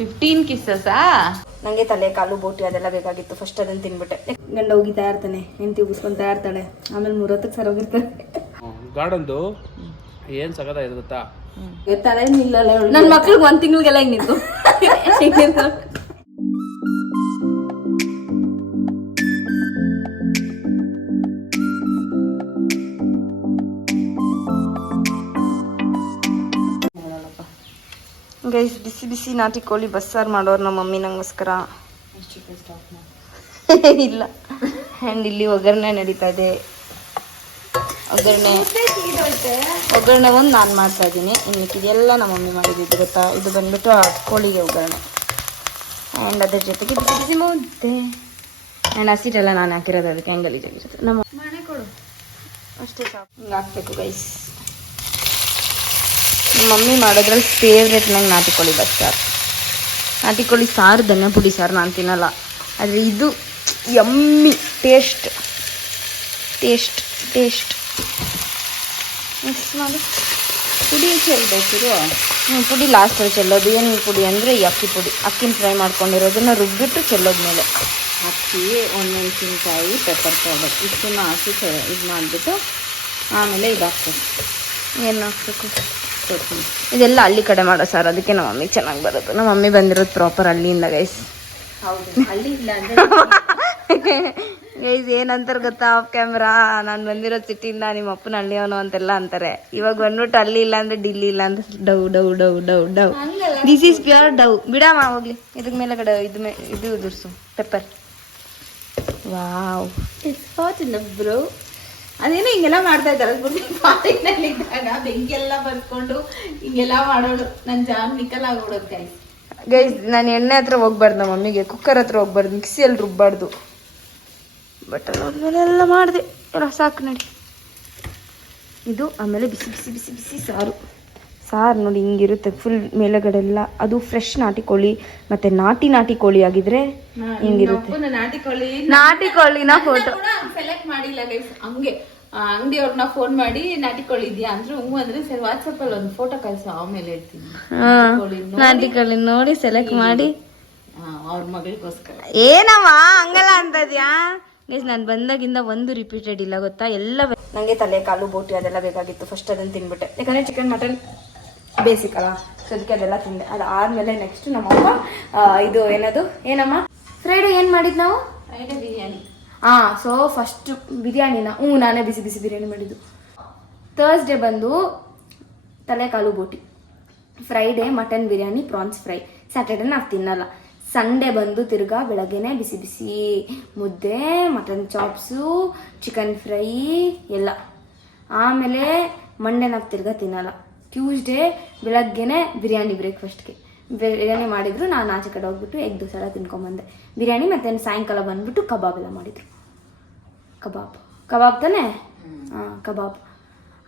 Fifteen ಕಿಸ್ಸಸಾ ನನಗೆ ತಲೆ ಕಾಲು ಬೋಟಿ ಅದೆಲ್ಲ ಬೇಕಾಗಿತ್ತು. ಫಸ್ಟ್ ಅದನ್ನ ತಿನ್ಬಿಟ್ಟೆ. ಗಂಡ ಹೋಗಿ ತಯಾರ್ತಾನೆ. ಹೆಂಡತಿ ಉಗಿಸ್ಕೊಂತಾ ಇರ್ತಾಳೆ ಆಮೇಲೆ ಮೂರೊತ್ತಕ್ಕೆ ಸರ್ ಹೋಗಿರ್ತಾರೆ. ಗಾರ್ಡನ್ದು ಏನ್ ಸಗದ ಇರುತ್ತಾ ತಲೆ ನಿಲ್ಲಲ್ಲ ನನ್ನ ಮಕ್ಳಿಗೆ ಒಂದ್ ತಿಂಗಳಿಗೆಲ್ಲ ಹಿಂಗ್ ನಿಂತು. ಗೈಸ್ ಬಿಸಿ ಬಿಸಿ ನಾಟಿ ಕೋಳಿ ಬಸ್ಸಾರು ಮಾಡೋರು ನಮ್ಮ ಮಮ್ಮಿ ನಂಗೋಸ್ಕರ. ಇಲ್ಲ. ಆ್ಯಂಡ್ ಇಲ್ಲಿ ಒಗ್ಗರಣೆ ನಡೀತಾ ಇದೆ. ಒಗ್ಗರಣೆ ಒಗ್ಗರಣೆ ಒಂದು ನಾನು ಮಾಡ್ತಾ ಇದ್ದೀನಿ. ಇನ್ನು ಇದೆಲ್ಲ ನಮ್ಮ ಮಮ್ಮಿ ಮಾಡಿದ್ದು ಗೊತ್ತಾ? ಇದು ಬಂದ್ಬಿಟ್ಟು ಆ ಕೋಳಿಗೆ ಒಗ್ಗರಣೆ. ಆ್ಯಂಡ್ ಅದ್ರ ಜೊತೆಗೆ ಬಿಸಿ ಬಿಸಿ ಮುದ್ದೆ. ಆ್ಯಂಡ್ ಹಸಿಟ್ಟೆಲ್ಲ ನಾನು ಹಾಕಿರೋದು ಅದಕ್ಕೆ ಹೆಂಗಲ್ಲಿ ಜೊತೆ ನಮ್ಮ ಮನೆ ಕೊಡು. ಅಷ್ಟೇ ಸಾಕು. ಹಿಂಗೆ ಹಾಕ್ಬೇಕು ಗೈಸ್ ನಮ್ಮ ಮಮ್ಮಿ ಮಾಡೋದ್ರಲ್ಲಿ ಫೇವ್ರೆಟ್ ನಂಗೆ ನಾಟಿ ಕೋಳಿ ಬಸ್ಸಾರು ನಾಟಿ ಕೋಳಿ ಸಾರು ಧನ್ಯ ಪುಡಿ ಸಾರು ನಾನು ತಿನ್ನಲ್ಲ. ಆದರೆ ಇದು yummy taste taste taste mix ಮಾಡಿ ಪುಡಿ ಚೆಲ್ಬೇಕಿರು ಹ್ಞೂ ಪುಡಿ ಲಾಸ್ಟಲ್ಲಿ ಚೆಲ್ಲೋದು. ಏನು ಪುಡಿ ಅಂದರೆ ಈ ಅಕ್ಕಿ ಪುಡಿ. ಅಕ್ಕಿನ ಫ್ರೈ ಮಾಡ್ಕೊಂಡಿರೋದನ್ನ ರುಬ್ಬಿಟ್ಟು ಚೆಲ್ಲೋದ್ಮೇಲೆ. ಅಕ್ಕಿ ಒಣಮೆಣಸಿನ್ಕಾಯಿ ಪೆಪ್ಪರ್ ಪೌಡರ್ ಇಷ್ಟನ್ನು ಹಾಕಿ ಇದು ಮಾಡಿಬಿಟ್ಟು ಆಮೇಲೆ ಇದು ಹಾಕ್ಬೇಕು. ಏನು ಹಾಕ್ಬೇಕು? ಇದೆಲ್ಲ ಹಳ್ಳಿ ಕಡೆ ಮಾಡೋ ಸರ್ ಅದಕ್ಕೆ ನಮ್ಮ ಮಮ್ಮಿ ಚೆನ್ನಾಗಿ ಬರೋದು. ನಮ್ಮ ಮಮ್ಮಿ ಬಂದಿರೋದು ಪ್ರಾಪರ್ ಹಳ್ಳಿಯಿಂದ ಗೈಸ್ ಗೈಸ್ ಏನಂತಾರೆ ಗೊತ್ತಾ ಆಫ್ ಕ್ಯಾಮ್ರಾ ನಾನು ಬಂದಿರೋ ಸಿಟಿಯಿಂದ ನಿಮ್ಮ ಅಪ್ಪನ ಹಳ್ಳಿಯವನು ಅಂತೆಲ್ಲ ಅಂತಾರೆ. ಇವಾಗ ಬಂದ್ಬಿಟ್ಟು ಅಲ್ಲಿ ಇಲ್ಲ ಅಂದ್ರೆ ಡಿಲ್ಲಿ ಇಲ್ಲ ಅಂದ್ರೆ dough dough dough dough dough. This is pure dough. ಬಿಡಮ್ಮ ಹೋಗ್ಲಿ. ಇದ್ರ ಮೇಲೆ ಕಡೆ ಇದು ಇದು ಉದುರ್ಸು. ಪೆಪ್ಪರ್ ವಾವ್ ಬ್ರೋ ಅದೇನೋ ಹಿಂಗೆಲ್ಲ ಮಾಡ್ತಾ ಇದ್ದಾರೆ. ಕಾಲೇಜ್ನಲ್ಲಿ ಇದ್ದಾಗ ಬೆಂಕಿಯೆಲ್ಲ ಬರ್ಕೊಂಡು ಹಿಂಗೆಲ್ಲ ಮಾಡೋಳು ನನ್ನ ಜಾಮ್ ನಿಕಲ್ ಆಗ್ಬಿಡುತ್ತೆ ಗೈಸ್ ನಾನು ಎಣ್ಣೆ ಹತ್ರ ಹೋಗ್ಬಾರ್ದು ನಮ್ಮ ಮಮ್ಮಿಗೆ. ಕುಕ್ಕರ್ ಹತ್ರ ಹೋಗ್ಬಾರ್ದು. ಮಿಕ್ಸಿಯಲ್ಲಿ ರುಬ್ಬಾರ್ದು. ಬಟ್ ಎಲ್ಲ ಮಾಡಿದೆ. ಎಲ್ಲ ಸಾಕು ನಡಿ. ಇದು ಆಮೇಲೆ ಬಿಸಿ ಬಿಸಿ ಬಿಸಿ ಬಿಸಿ ಸಾರು. ಸಾರು ನೋಡಿ ಹಿಂಗಿರುತ್ತೆ ಫುಲ್ ಮೇಲೆಗಡೆ ಎಲ್ಲ ಅದು ಫ್ರೆಶ್ ನಾಟಿ ಕೋಳಿ ಮತ್ತೆ ನಾಟಿ ನಾಟಿ ಕೋಳಿ ಆಗಿದ್ರೆ ಹಿಂಗಿರುತ್ತೆ. ನಾಟಿ ಕೋಳಿ. ನಾಟಿ ಕೋಳಿನ ಫೋಟೋ ಸೆಲೆಕ್ಟ್ ಮಾಡಿಲ್ಲ ಗೈಸ್ ಹಂಗೆ. ಅಂಗಡಿಯವ್ರನ್ನ ಫೋನ್ ಮಾಡಿ ನಾಟಿ ಕೋಳಿ ಇದೆಯಾ ಅಂದ್ರೆ ಹ್ಞೂ ಅಂದ್ರೆ ಸರಿ ವಾಟ್ಸಪ್ ಅಲ್ಲಿ ಒಂದು ಫೋಟೋ ಕಳಿಸು ಆಮೇಲೆ ಹೇಳ್ತೀನಿ. ನಾಟಿ ಕೋಳಿ ನೋಡಿ. ಸೆಲೆಕ್ಟ್ ಮಾಡಿ. ಅವ್ರ ಮಗಳಿಗೋಸ್ಕರ. ಏನಮ್ಮ ಹಂಗಲ್ಲ ಅಂತದ್ಯಾ ಗೈಸ್ ನಾನು ಬಂದಾಗಿಂದ ಒಂದು ರಿಪೀಟೆಡ್ ಇಲ್ಲ ಗೊತ್ತಾ? ಎಲ್ಲ ನನಗೆ ತಲೆ ಕಾಲು ಬೋಟಿ ಅದೆಲ್ಲ ಬೇಕಾಗಿತ್ತು. ಫಸ್ಟ್ ಅದನ್ನ ತಿನ್ಬಿಟ್ಟೆ. ಯಾಕಂದ್ರೆ ಚಿಕನ್ ಮಟನ್ ಬೇಸಿಕ್ ಅಲ್ಲ. ಸೊ ಅದಕ್ಕೆ ಅದೆಲ್ಲ ತಿಂದೆ. ಅದಾದಮೇಲೆ ನೆಕ್ಸ್ಟ್ ನಮ್ಮಪ್ಪ ಆ, ಇದು ಏನದು? ಏನಮ್ಮ? ಫ್ರೈಡೆ ಏನು ಮಾಡಿದ್ದು ನಾವು? ಫ್ರೈಡೇ ಬಿರಿಯಾನಿ. ಹಾಂ ಸೊ ಫಸ್ಟ್ ಬಿರಿಯಾನಿನ ಹ್ಞೂ ನಾನೇ ಬಿಸಿ ಬಿಸಿ ಬಿರಿಯಾನಿ ಮಾಡಿದ್ದು. ಥರ್ಸ್ಡೇ ಬಂದು ತಲೆಕಾಲು ಬೋಟಿ. Friday mutton biryani prawns fry Saturday ನಾವು ತಿನ್ನಲ್ಲ. ಸಂಡೇ ಬಂದು ತಿರ್ಗಾ ಬೆಳಗ್ಗೆನೆ ಬಿಸಿ ಬಿಸಿ ಮುದ್ದೆ ಮಟನ್ ಚಾಪ್ಸು ಚಿಕನ್ ಫ್ರೈ ಎಲ್ಲ. ಆಮೇಲೆ ಮಂಡೆ ನಾವು ತಿರ್ಗಾ ತಿನ್ನಲ್ಲ. ಟ್ಯೂಸ್ಡೇ ಬೆಳಗ್ಗೆನೆ ಬಿರಿಯಾನಿ ಬ್ರೇಕ್ಫಾಸ್ಟ್ಗೆ ಬಿರಿಯಾನಿ ಮಾಡಿದ್ರು ನಾನು ಆಚೆ ಕಡೆ ಹೋಗ್ಬಿಟ್ಟು ಎಗ್ ದೋಸೆ ಎಲ್ಲ ತಿನ್ಕೊಂಬಂದೆ. ಬಿರಿಯಾನಿ ಮತ್ತೆ ಸಾಯಂಕಾಲ ಬಂದ್ಬಿಟ್ಟು ಕಬಾಬ್ ಎಲ್ಲ ಮಾಡಿದ್ರು. ಕಬಾಬ್. ಕಬಾಬ್ ತಾನೆ? ಹಾಂ ಕಬಾಬ್.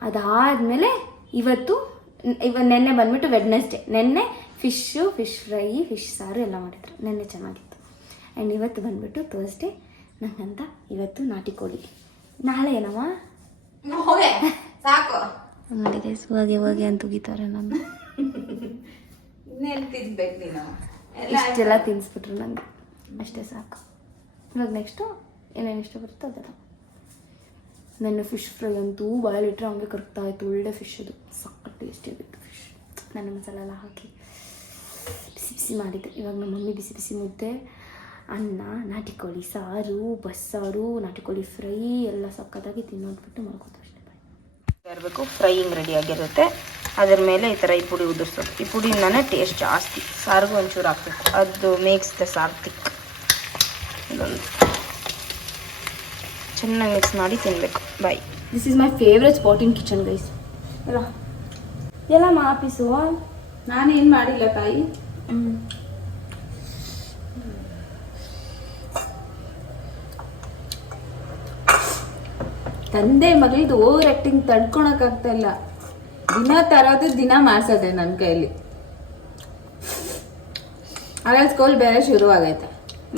ಅದಾದಮೇಲೆ ಇವತ್ತು ಇವ ನೆನ್ನೆ ಬಂದ್ಬಿಟ್ಟು ವೆಡ್ನೆಸ್ಡೇ ನೆನ್ನೆ ಫಿಶ್ಶು ಫಿಶ್ ಫ್ರೈ ಫಿಶ್ ಸಾರು ಎಲ್ಲ ಮಾಡಿದ್ರು. ನೆನ್ನೆ ಚೆನ್ನಾಗಿತ್ತು. ಆ್ಯಂಡ್ ಇವತ್ತು ಬಂದ್ಬಿಟ್ಟು ಥರ್ಸ್ಡೇ ನಂಗಂತ ಇವತ್ತು ನಾಟಿ ಕೋಳಿ. ನಾಳೆ ಏನಮ್ಮ? ಸಾಕು. ನೋಡಿ ಗೈಸ್ ಹೋಗಿ ಹೋಗಿ ಅಂತ ಉಗಿತಾರೆ ನಾನು ಇನ್ನೆಲ್ಲಿ ತಿನ್ಬೇಕು ನೀನು? ಇಷ್ಟೆಲ್ಲ ತಿನ್ನಿಸ್ಬಿಟ್ರು ನನಗೆ ಅಷ್ಟೇ ಸಾಕು. ಇವಾಗ ನೆಕ್ಸ್ಟು ಏನೇನು ಇಷ್ಟ ಬರುತ್ತೆ ಅದೆಲ್ಲ. ನನ್ನ ಫಿಶ್ ಫ್ರೈ ಅಂತೂ ಬಾಯಲ್ಲಿಟ್ರೆ ಹಂಗೆ ಕರಗ್ತಾ ಇತ್ತು. ಒಳ್ಳೆ ಫಿಶ್ ಅದು. ಸಕ್ಕ ಟೇಸ್ಟಿಯಾಗಿತ್ತು ಫಿಶ್ ನನ್ನ ಮಸಾಲೆಲ್ಲ ಹಾಕಿ ಬಿಸಿ ಬಿಸಿ ಮಾಡಿದ್ದೆ ಇವಾಗ ನಮ್ಮ ಮಮ್ಮಿ ಬಿಸಿ ಬಿಸಿ ಮುದ್ದೆ ಅನ್ನ ನಾಟಿ ಕೋಳಿ ಸಾರು ಬಸ್ಸಾರು ನಾಟಿ ಕೋಳಿ ಫ್ರೈ ಎಲ್ಲ ಸಕ್ಕತ್ತಾಗಿ ತಿನ್ನೋದ್ಬಿಟ್ಟು ಮಾಡ್ಕೋತಾರೆ ಇರಬೇಕು ಫ್ರೈಯಿಂಗ್ ರೆಡಿ ಆಗಿರುತ್ತೆ. ಅದ್ರ ಮೇಲೆ ಈ ಥರ ಈ ಪುಡಿ ಉದುರ್ಸೋದು. ಈ ಪುಡಿಯಿಂದನೇ ಟೇಸ್ಟ್ ಜಾಸ್ತಿ. ಸಾರಿಗೂ ಒಂಚೂರು ಹಾಕ್ಬೇಕು. ಅದು ಮೇಕ್ಸ್ ದ ಸಾರು ತಿಕ್ ಇದೊಂದು ಚೆನ್ನಾಗಿ ಮಿಕ್ಸ್ ಮಾಡಿ ತಿನ್ನಬೇಕು boy this is my favourite spot in kitchen guys ಎಲ್ಲ. ಎಲ್ಲ ಮಾಪಿಸು ನಾನೇನು ಮಾಡಿಲ್ಲ ತಾಯಿ? ತಂದೆ ಮಗಳಿದು ಓವರ್ ಆಕ್ಟಿಂಗ್ ತಡ್ಕೊಳಕ್ ಆಗ್ತಾ ಇಲ್ಲ. ದಿನ ತರೋದು ದಿನ ಮಾಡ್ಸೋದೆ ನನ್ನ ಕೈಲಿ. ಹಾಗಾಗಿ ಸ್ಕೂಲ್ ಬೇರೆ ಶುರು ಆಗೈತೆ.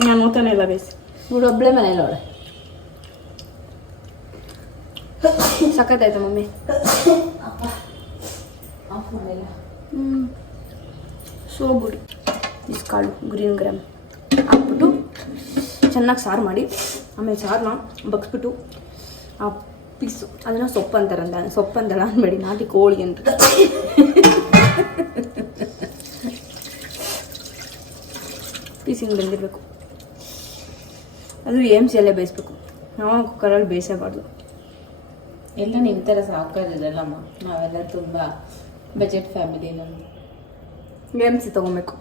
ನಾನು ಓದ್ತಾನೆ ಇಲ್ಲ ಬೇಸ್. ಇವಳೊಬ್ಳೆ ಮನೇಲಿ ಅವಳೆ. ಸಖತ್ತಾಯ್ತು ಮಮ್ಮಿ? ಹ್ಞೂ ಸೋ ಗುಡ್. ಇಷ್ಟು ಕಾಳು ಗ್ರೀನ್ ಗ್ರಾಮ್ ಹಾಕ್ಬಿಟ್ಟು ಚೆನ್ನಾಗಿ ಸಾರು ಮಾಡಿ ಆಮೇಲೆ ಸಾರನ್ನ ಬಗ್ಸ್ಬಿಟ್ಟು ಆ ಪೀಸು ಅದನ್ನ ಸೊಪ್ಪು ಅಂತಾರಂತ ಸೊಪ್ಪು ಅಂತಲ್ಲ ಅನ್ಬೇಡಿ ನಾಟಿ ಕೋಳಿ ಅಂತ. ಪೀಸ್ ಹಿಂಗೆ ಬಂದಿರಬೇಕು. ಅದು ಎಂ ಸಿ ಅಲ್ಲೇ ಬೇಯಿಸ್ಬೇಕು. ನಾವು ಕುಕ್ಕರಲ್ಲಿ ಬೇಯಿಸಬಾರ್ದು. ಎಲ್ಲ ನಿಮ್ಮ ಥರ ಸಾಕಾಗಿರಲ್ಲಮ್ಮ ನಾವೆಲ್ಲ ತುಂಬ ಬಜೆಟ್ ಫ್ಯಾಮಿಲಿ ನಮ್ಮದು ಎಂ ಸಿ ತೊಗೊಬೇಕು.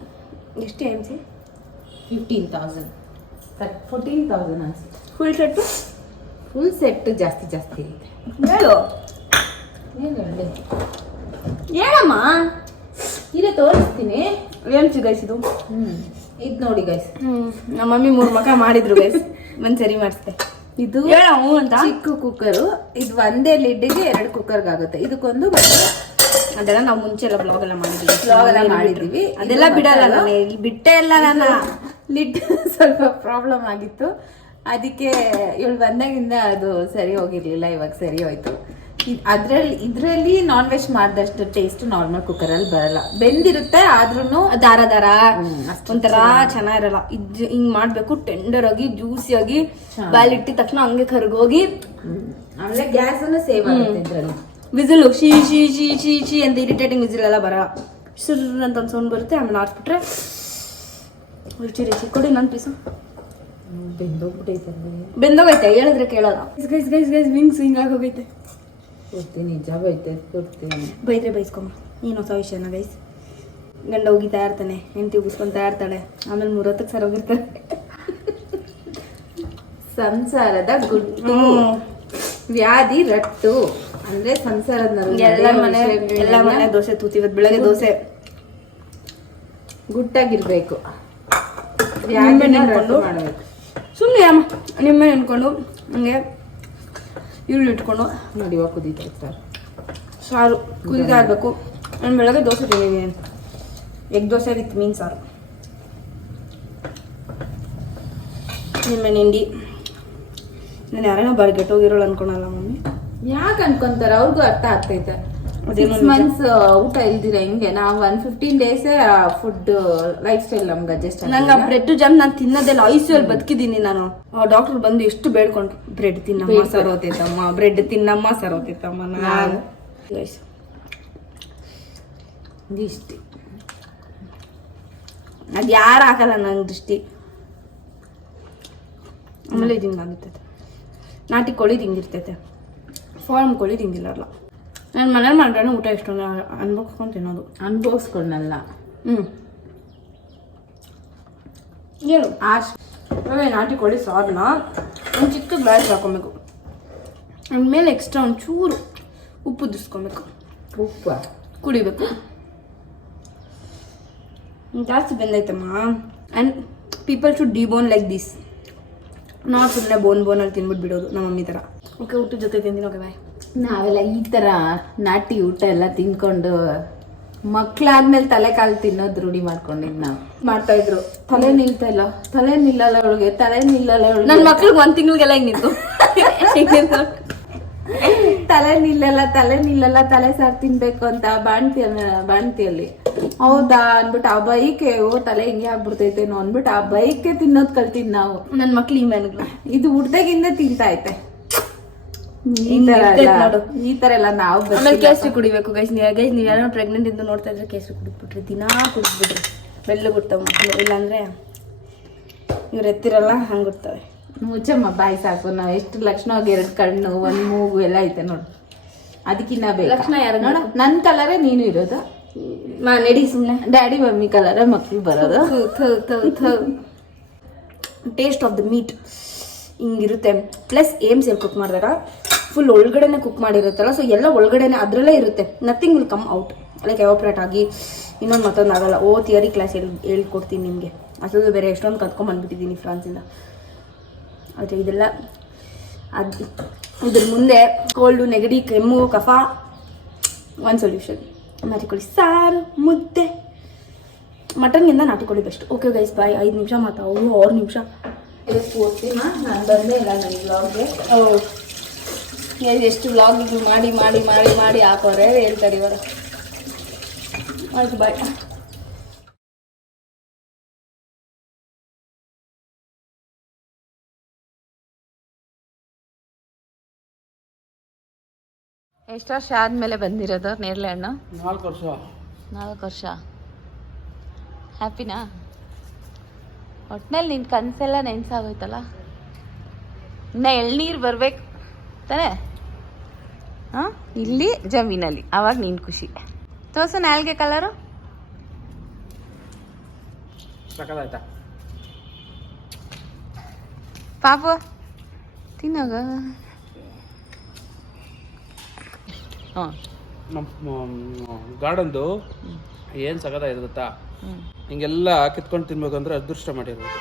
ಎಷ್ಟು M C fifteen thousand fourteen thousand ಅನ್ಸುತ್ತೆ. ಫುಲ್ ಸೆಟ್ಟು ಫುಲ್ ಸೆಟ್ ಜಾಸ್ತಿ ಜಾಸ್ತಿ ಇದೆ ಹೇಳು. ಏನು ಹೇಳಮ್ಮ. ಇಲ್ಲ ತೋರಿಸ್ತೀನಿ. ಸಿ ಗೈಸ್ ಇದು? ಇದು ನೋಡಿ ಗೈಸ್ ನಮ್ಮ ಮಮ್ಮಿ ಮೂರು ಮಕ ಮಾಡಿದ್ರು ಗೈಸ್ ಒಂದು ಸರಿ ಮಾಡಿಸ್ದೆ. ಇದು ಅಂತ? ಚಿಕ್ಕ ಕುಕ್ಕರು ಇದು ಒಂದೇ ಲಿಡ್ಗೆ ಎರಡು ಕುಕ್ಕರ್ಗೆ ಆಗುತ್ತೆ. ಇದಕ್ಕೊಂದು ಮತ್ತೆ ಅದೆಲ್ಲ ನಾವು ಮುಂಚೆ ಎಲ್ಲ ಬ್ಲಾಗ್ ಎಲ್ಲ ಮಾಡಿದ್ವಿ. ಬ್ಲಾಗ್ ಎಲ್ಲ ಮಾಡಿದ್ವಿ. ಅದೆಲ್ಲ ಬಿಡಲ್ಲ. ನಾನು. ಇಲ್ಲಿ ಬಿಟ್ಟೇ ಇಲ್ಲ ನಾನು ಲಿಡ್ ಸ್ವಲ್ಪ ಪ್ರಾಬ್ಲಮ್ ಆಗಿತ್ತು. ಅದಕ್ಕೆ ಇವಳು ಬಂದಾಗಿಂದ ಅದು ಸರಿ ಹೋಗಿರ್ಲಿಲ್ಲ ಇವಾಗ ಸರಿ ಹೋಯ್ತು. ಅದ್ರಲ್ಲಿ ಇದರಲ್ಲಿ ನಾನ್ ವೆಜ್ ಮಾಡಿದಷ್ಟು ಟೇಸ್ಟ್ ನಾರ್ಮಲ್ ಕುಕ್ಕರಲ್ಲಿ ಬರಲ್ಲ. ಬೆಂದಿರುತ್ತೆ ಆದ್ರೂ ದಾರ ದಾರ ಒಂಥರ ಚೆನ್ನಾಗಿರಲ್ಲ. ಇದು ಹಿಂಗ್ ಮಾಡ್ಬೇಕು ಟೆಂಡರ್ ಆಗಿ ಜ್ಯೂಸಿ ಆಗಿ ಬಾಲಿಟ್ಟಿದ ತಕ್ಷಣ ಹಂಗೆ ಕರ್ಗೋಗಿ ಆಮೇಲೆ ಗ್ಯಾಸ್ ಸೇವ್ ಆಗುತ್ತೆ ಇದ್ರಲ್ಲಿ. ವಿಸಿಲು ಶೀ ಶೀ ಶೀ ಶೀ ಶೀ ಅಂತ ಇರಿಟೇಟಿಂಗ್ ವಿಸಿಲ್ ಎಲ್ಲ ಬರಲ್ಲ. ಸುರ್ ಅಂತ ಒಂದು ಸೌಂಡ್ ಬರುತ್ತೆ ಆಮೇಲೆ ಆರಿಸ್ಬಿಟ್ರೆ ರುಚಿ ರುಚಿ. ಕೊಡಿ ನನ್ನ ಪೀಸು ಬೆಂದೋಗ್ಬಿಟ್ಟೈತೆ ಬೆಂದೋಗೈತೆ ಹೇಳಿದ್ರೆ ಕೇಳಲ್ಲ. ಗೈಸ್ ಗೈಸ್ ಗೈಸ್ ವಿಂಗ್ಸ್ ಹಿಂಗಾಗೋಗೈತೆ ಪೂರ್ತಿ ನಿಜ ಬೈತೆ ಕೊಡ್ತೀನಿ. ಬೈದ್ರೆ ಬೈಸ್ಕೊಂಬ ಏನು ಹೊಸ ವಿಷಯನ ಗೈಸ್ ಗಂಡ ಹೋಗಿ ಇರ್ತಾನೆ ಹೆಂಡತಿ ಉಗಿಸ್ಕೊಂತಾ ಇರ್ತಾಳೆ ಆಮೇಲೆ ಮೂರೊತ್ತಕ್ಕೆ ಸರ್ ಹೋಗಿರ್ತಾರೆ. ಸಂಸಾರದ ಗುಟ್ಟು ವ್ಯಾಧಿ ರಟ್ಟು. ಅಂದ್ರೆ ಸಂಸಾರದ ಎಲ್ಲ ಮನೆ ಎಲ್ಲ ಮನೆ ದೋಸೆ ತೂತಿವತ್ತು ಬೆಳಗ್ಗೆ ದೋಸೆ. ಗುಟ್ಟಾಗಿರ್ಬೇಕು. ಮಾಡ್ಬೇಕು. ಸುಮ್ಮನೆ ಅಮ್ಮ ಅಂದ್ಕೊಂಡು ನನಗೆ ಹಂಗೆ ಈರುಳ್ಳಿ ಇಟ್ಕೊಂಡು. ನೋಡಿ ಇವಾಗ ಕುದೀತಾ ಇರ್ತಾರೆ. ಸಾರು ಕುದಿತಾ ಇರಬೇಕು. ನಾನು ಬೆಳಗ್ಗೆ ದೋಸೆ ತಿಂದಿದ್ದೀನಿ. ಎಗ್ ದೋಸೆ ವಿತ್ ಮೀನ್ ಸಾರು. ನಿಮ್ಮ ನಿಂಡಿ. ನಾನು ಯಾರೇನೋ ಬರ್ಗೆಟ್ಟೋಗಿರೋಳು ಅನ್ಕೊಳಲ್ಲ ಮಮ್ಮಿ. ಯಾಕೆ ಅನ್ಕೊಂತಾರೆ? ಅವ್ರಿಗೂ ಅರ್ಥ ಆಗ್ತೈತೆ. ಸಿಕ್ಸ್ ಮಂತ್ಸ್ ಊಟ ಇಲ್ದಿರ ಹಿಂಗೆ. ನಾವು one fifteen days food lifestyle ನಮ್ಗೆ ಅಡ್ಜಸ್ಟ್ ನಂಗೆ ಆ ಬ್ರೆಡ್ ಜಾಮ್ ನಾನು ತಿನ್ನೋದೆಲ್ಲ ಐಸಿಯಲ್ಲಿ ಬದುಕಿದ್ದೀನಿ ನಾನು. ಡಾಕ್ಟರ್ ಬಂದು ಎಷ್ಟು ಬೇಡ್ಕೊಂಡ್ರು. ಬ್ರೆಡ್ ತಿನ್ನಮ್ಮ ಸರೋತಿತ್ತಮ್ಮ ಸರೋತೈತಮ್ಮ ಬ್ರೆಡ್ ತಿನ್ನಮ್ಮ ಸರೋತೈತಮ್ಮ ನಾನು. ದೃಷ್ಟಿ. ಅದು ಯಾರು ಹಾಕಲ್ಲ ನಂಗೆ ದೃಷ್ಟಿ. ಆಮೇಲೆ ಇದು ಹಿಂಗಾಗುತ್ತೈತೆ ನಾಟಿ ಕೋಳಿ ಹಿಂಗಿರ್ತೈತೆ ಫಾರ್ಮ್ ಕೋಳಿ ಹಿಂಗಿಲ್ಲಲ್ಲ ನಾನು ಮನೇಲಿ ಮಾಡ್ರೆ ಊಟ ಇಷ್ಟೊಂದು ಅನ್ಭವಿಸ್ಕೊಂಡು ತಿನ್ನೋದು. ಅನ್ಭವಿಸ್ಕೊಂಡಲ್ಲ. ಹ್ಞೂ ಹೇಳು ಆಶ್ ಅದೇ ನಾಟಿ ಕೋಳಿ ಸಾರನ್ನ ಒಂದು ಚಿಕ್ಕ ಗ್ಲಾಸ್ ಹಾಕೊಬೇಕು. ಮೇಲೆ ಎಕ್ಸ್ಟ್ರಾ ಒಂಚೂರು ಉಪ್ಪು ದಿಸ್ಕೊಬೇಕು ಉಪ್ಪು? ಕುಡಿಬೇಕು. ಜಾಸ್ತಿ ಬೆಂದೈತಮ್ಮ. And people should debone like this not ಸುಮ್ಮನೆ ಬೋನ್ ಬೋನಲ್ಲಿ ತಿನ್ಬಿಟ್ಟು ಬಿಡೋದು ನಮ್ಮ ಮಮ್ಮಿ ಥರ ಓಕೆ ಊಟದ ಜೊತೆ ತಿಂದಿನ ಓಕೆ ಬಾಯ್ ನಾವೆಲ್ಲ ಈ ತರ ನಾಟಿ ಊಟ ಎಲ್ಲ ತಿನ್ಕೊಂಡು ಮಕ್ಳಾದ್ಮೇಲೆ ತಲೆ ಕಾಲು ತಿನ್ನೋದು ರೂಢಿ ಮಾಡ್ಕೊಂಡಿದ್ ನಾವು. ಮಾಡ್ತಾ ಇದ್ರು. ತಲೆ ನಿಲ್ತಾ ಇಲ್ಲ. ತಲೆ ನಿಲ್ಲಲ್ಲ ಅವಳಿಗೆ ತಲೆ ನಿಲ್ಲಲ್ಲ ನನ್ನ ಅವಳಿಗೆ ಮಕ್ಳಿಗೆ ಒಂದು ತಿಂಗಳಿಗೆಲ್ಲ ಹಿಂಗೆ ನಿಂತು? ತಲೆ ನಿಲ್ಲಲ್ಲ ತಲೆ ನಿಲ್ಲಲ್ಲ ತಲೆ ಸಾರು ತಿನ್ಬೇಕು ಅಂತ ಬಾಣ್ತಿ ಬಾಣ್ತಿಯಲ್ಲಿ. ಹೌದಾ ಅನ್ಬಿಟ್ಟು ಆ ಬೈಕೆ ಓ ತಲೆ ಹಿಂಗೆ ಆಗ್ಬಿಡ್ತೈತೇನೋ ಅನ್ಬಿಟ್ಟು ಆ ಬೈಕೆ ತಿನ್ನೋದ್ ಕಲ್ತಿದ್ ನಾವು. ನನ್ನ ಮಕ್ಳು ಈ ಮೆನ್ಗಳು. ಇದು ಹುಡ್ದಾಗಿಂದ ತಿಂತಾ ಐತೆ. ಈ ತರ ಇರ್ತೈತ್ ಎಲ್ಲ- ನೋಡು. ಈ ತರ ಎಲ್ಲ ನಾವು ಆಮೇಲೆ. ಕೇಸರಿ ಕುಡಿಬೇಕು ಗೈಸ್ ನೀವು ಗೈಸ್ ನೀವು ಯಾರೋ ಪ್ರೆಗ್ನೆಂಟ್ ಇದ್ದು ನೋಡ್ತಾ ಇದ್ರೆ ಕೇಸರಿ ಕುಡಿದ್ಬಿಟ್ರಿ. ದಿನಾ ಕುಡಿದ್ಬಿಟ್ರಿ. ಬೆಲ್ಲ ಗುಡ್ತಾವ ಮಕ್ಕಳು ಇಲ್ಲಾಂದ್ರೆ ಇವ್ರು ಎತ್ತಿರಲ್ಲ ಹಂಗೆ ಗುಡ್ತವೆ. ಮುಚ್ಚಮ್ಮ ಬಾಯಿ ಸಾಕು. ನಾವು ಎಷ್ಟು ಲಕ್ಷಣವಾಗಿ ಎರಡು ಕಣ್ಣು ಒಂದ್ ಮೂಗು ಎಲ್ಲ ಐತೆ ನೋಡು. ಅದಕ್ಕಿನ್ನ ಬೇಕು? ಲಕ್ಷಣ ಯಾರು ನೋಡ ನನ್ನ ಕಲರೇ ನೀನು ಇರೋದು? ಮಾ ನಡಿ ಸುಮ್ಮನೆ ಡ್ಯಾಡಿ ಮಮ್ಮಿ ಕಲರ ಮಕ್ಳು ಬರೋದು? ಟೇಸ್ಟ್ ಆಫ್ ದ ಮೀಟ್ ಹಿಂಗಿರುತ್ತೆ. ಪ್ಲಸ್ ಏಮ್ಸ್ ಎಲ್ಲಿ ಕುಕ್ ಮಾಡಿದಾಗ ಫುಲ್ ಒಳಗಡೆನೆ ಕುಕ್ ಮಾಡಿರುತ್ತಲ್ಲ ಸೊ ಎಲ್ಲ ಒಳಗಡೆನೆ ಅದರಲ್ಲೇ ಇರುತ್ತೆ. Nothing will come out like evaporate ಆಗಿ ಇನ್ನೊಂದು ಮತ್ತೊಂದು ಆಗಲ್ಲ. ಓ ಥಿಯರಿ ಕ್ಲಾಸ್ ಹೇಳಿ ಹೇಳ್ಕೊಡ್ತೀನಿ ನಿಮಗೆ. ಅಸಲು ಬೇರೆ ಎಷ್ಟೊಂದು ಕತ್ಕೊಂಡ್ಬಂದ್ಬಿಟ್ಟಿದ್ದೀನಿ ಫ್ರಾನ್ಸಿಂದ ಆದರೆ ಇದೆಲ್ಲ ಅದು ಇದ್ರ ಮುಂದೆ ಕೋಲ್ಡು ನೆಗಡಿ ಕೆಮ್ಮು ಕಫ ಒಂದು ಸೊಲ್ಯೂಷನ್ ನಾಟಿಕೋಳಿ ಸಾರು ಮುದ್ದೆ. ಮಟನ್ಗಿಂತ ನಾಟಿಕೊಳ್ಳಿ ಬೆಸ್ಟ್ ಓಕೆ ಗೈಸ್ ಬಾಯ್ ಐದು ನಿಮಿಷ ಮಾತಾವು ಆರು ನಿಮಿಷ. ಓದ್ತೀನಿ. ನಾನು ಬಂದೇ ಇಲ್ಲ ನನಗೆ ಬ್ಲಾಗ್ಗೆ ಎಷ್ಟು ವ್ಲಾಗ್ಗಳು ಮಾಡಿ ಮಾಡಿ ಮಾಡಿ ಮಾಡಿ ಹಾಕೋರೆ ಹೇಳ್ತಾರೆ ಇವರು. ಆಯ್ತು ಬಾಯ್ ಎಷ್ಟು ವರ್ಷ ಆದ್ಮೇಲೆ ಬಂದಿರೋದು ನೇರಳೆ ಹಣ್ಣು ನಾಲ್ಕು ವರ್ಷ. ನಾಲ್ಕು ವರ್ಷ. ಹ್ಯಾಪಿನಾ ಒಟ್ನಲ್ಲಿ ನಿನ್ ಕನಸೆಲ್ಲ ನೆನ್ಸಾಗೋಯ್ತಲ್ಲ? ಇನ್ನ ಎಳ್ನೀರ್ ಬರ್ಬೇಕು. ತಾನೇ ಹಾಂ? ಇಲ್ಲಿ ಜಮೀನಲ್ಲಿ. ಆವಾಗ ನೀನು ಖುಷಿ. ತೋರ್ಸು ನಾಲ್ಗೆ ಕಲರು ಪಾಪು ತಿನ್ನೋಗ. ಹಾಂ. ನಮ್ಮ ಗಾರ್ಡನ್ದು ಏನು ಸಕದಾಯ್ತು ಗೊತ್ತಾ? ಹ್ಞೂ ಹಿಂಗೆಲ್ಲ ಕಿತ್ಕೊಂಡು ತಿನ್ಬೇಕು ಅಂದ್ರೆ ಅದೃಷ್ಟ ಮಾಡಿರ್ಬೇಕು.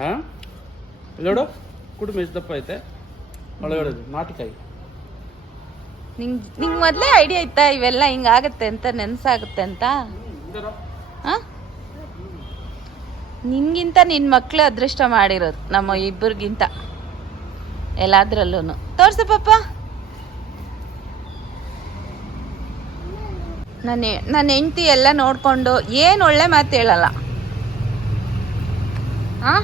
ಹಾ? ನೋಡು ಕುಟುಂಬ ಎಷ್ಟು ದಪ್ಪ ಐತೆ? ನಾಟಿಕಾಯಿ ನಿಂಗೆ ನಿಂಗೆ ಮೊದಲೇ ಐಡಿಯಾ ಇತ್ತಾ? ಇವೆಲ್ಲ ಹಿಂಗಾಗತ್ತೆ ಅಂತ, ನೆನ್ಸಾಗುತ್ತೆ ಅಂತ? ಹಾಂ? ನಿನ್ಗಿಂತ ನಿನ್ನ ಮಕ್ಕಳು ಅದೃಷ್ಟ ಮಾಡಿರೋದು, ನಮ್ಮ ಇಬ್ಬರಿಗಿಂತ ಎಲ್ಲಾದ್ರಲ್ಲೂ ತೋರ್ಸು ಪಾಪ ನನ್ನ ನನ್ನ ಹೆಂಡ್ತಿ ಎಲ್ಲ ನೋಡ್ಕೊಂಡು ಏನು ಒಳ್ಳೆ ಮಾತು ಹೇಳಲ್ಲ. ಹಾಂ?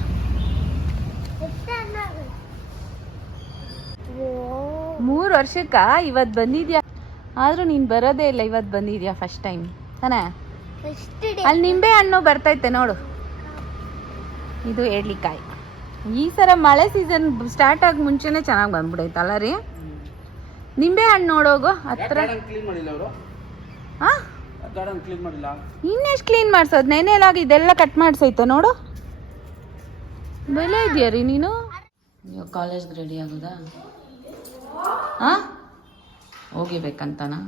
ಮೂರು ವರ್ಷಕ್ಕ ಇವತ್ತು ಬಂದಿದ್ಯಾ? ಆದ್ರೂ ನೀನು ಬರೋದೇ ಇಲ್ಲ ಇವತ್ತು ಬಂದಿದ್ಯಾ ಫಸ್ಟ್ ಟೈಮ್ ತಾನೇ? ಅಲ್ಲಿ ನಿಂಬೆ ಹಣ್ಣು ಬರ್ತೈತೆ ನೋಡು. ಇದು ಏಡ್ಲಿಕಾಯಿ. ಈ ಸರ ಮಳೆ ಸೀಸನ್ ಸ್ಟಾರ್ಟ್ ಆಗಿ ಮುಂಚೆನೆ ಚೆನ್ನಾಗಿ ಬಂದ್ಬಿಡೈತಲ್ಲ ರೀ? ನಿಂಬೆ ಹಣ್ಣು ನೋಡೋಗು ಹತ್ರ. ಕ್ಲೀನ್ ಮಾಡಿಲ್ಲ ಅವರು? ಹಾಂ ಗಾರ್ಡನ್ ಕ್ಲೀನ್ ಮಾಡಿಲ್ಲ? ಇನ್ನೆಷ್ಟು ಕ್ಲೀನ್ ಮಾಡ್ಸೋದು? ನೆನೆಲಾಗಿ ಇದೆಲ್ಲ ಕಟ್ ಮಾಡ್ಸೈತ ನೋಡು. ಬೆಲೆ ಇದೆಯಾ ರೀ ನೀನು? ಕಾಲೇಜ್ಗೆ ರೆಡಿ ಆಗೋದಾ? ಹಾಂ ಹೋಗಿಬೇಕಂತನಾ?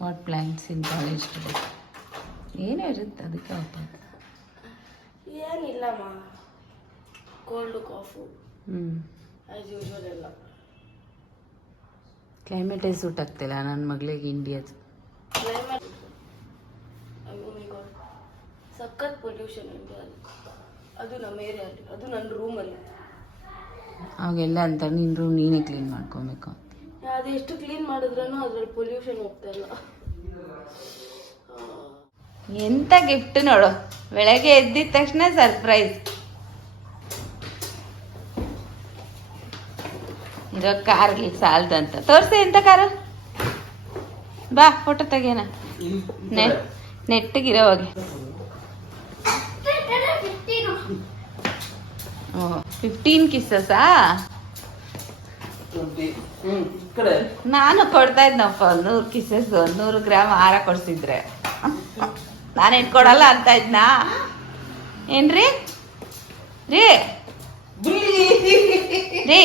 ವಾಟ್ ಪ್ಲ್ಯಾನ್ಸ್ ಇನ್ ಕಾಲೇಜ್ ಏನೇ ಇರುತ್ತೆ ಅದಕ್ಕೆ ಹೋಗ್ತದೆ ಏನಿಲ್ಲಮ್ಮ. ಕೋಲ್ಡ್ ಕಾಫು ಹ್ಞೂ ಎಲ್ಲ. ಕ್ಲೈಮೇಟೇ ಸೂಟ್ ಆಗ್ತಿಲ್ಲ ನನ್ನ ಮಗಳಿಗೆ ಇಂಡಿಯಾದು ಕ್ಲೈಮೇಟ್ ಸಖತ್ ಪೊಲ್ಯೂಷನ್ ಇಂಡಿಯಾದಲ್ಲಿ ಅದು ನಮ್ಮ ಏರಿಯಲ್ಲಿ ಅದು ನನ್ನ ರೂಮಲ್ಲಿ ಅವಾಗೆಲ್ಲ ಅಂತ ನಿನ್ನ ರೂಮ್ ನೀನೇ ಕ್ಲೀನ್ ಮಾಡ್ಕೊಬೇಕು. ಅದು ಎಷ್ಟು ಕ್ಲೀನ್ ಮಾಡಿದ್ರೂ ಅದ್ರಲ್ಲಿ ಪೊಲ್ಯೂಷನ್ ಹೋಗ್ತಾ ಇಲ್ಲ. ಎಂತ ಗಿಫ್ಟ್ ನೋಡು ಬೆಳಗ್ಗೆ ಎದ್ದಿದ ತಕ್ಷಣ ಸರ್ಪ್ರೈಸ್ ಇರೋ ಕಾರ್ಲಿ ಸಾಲದಂತ ತೋರ್ಸಿ ಎಂತ ಕಾರ ಬಾ ಫೋಟೋ ತೆಗಿಯೋಣ. ನೆ ನೆಟ್ಟಿಗಿರೋ ಹೋಗಿ. ಫಿಫ್ಟೀನ್ ಕಿಸ್ಸಸಾ ನಾನು ಕೊಡ್ತಾ ಇದ್ನಪ್ಪ ನೂರು ಕಿಸಸ್ ನೂರು ಗ್ರಾಮ್ ಹಾರ ಕೊಡ್ಸಿದ್ರೆ. ನಾನೇನು ಕೊಡಲ್ಲ ಅಂತ ಇದ್ನಾ? ಏನ್ರಿ ರೀ? ರೀ?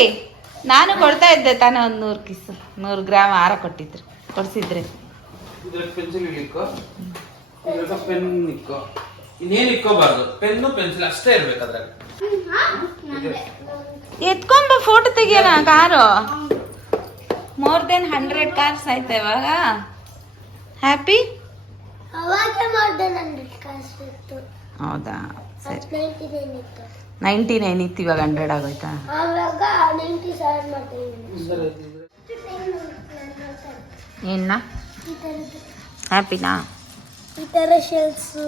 ನಾನು ಕೊಡ್ತಾ ಇದ್ದೆ ತಾನೇ ಒಂದು ನೂರು ಕಿಸ್ ನೂರು ಗ್ರಾಮ್ ಹಾರ ಕೊಟ್ಟಿದ್ರು ಕೊಡ್ಸಿದ್ರಿ. ಪೆನ್ಸಿಲ್ ಪೆನ್ ಇನ್ನೇನು ಇಕ್ಕೋಬಾರ್ದು? ಪೆನ್ನು ಪೆನ್ಸಿಲ್ ಅಷ್ಟೇ ಇರ್ಬೇಕು ಅದ್ರಾಗ ಎತ್ಕೊಂಬ photo ತೆಗಿಯೋಣ car. More than hundred cars ಆಯ್ತಾ ಇವಾಗ? ಹ್ಯಾಪಿ ಹೌದಾ? ಸರಿ. ನೈಂಟಿ ನೈನ್ ಇತ್ತು ಇವಾಗ ಹಂಡ್ರೆಡ್ ಆಗೋಯ್ತಾ? ಏನ ಹ್ಯಾಪಿನಾ ಈ ಥರ ಶೆಲ್ಸು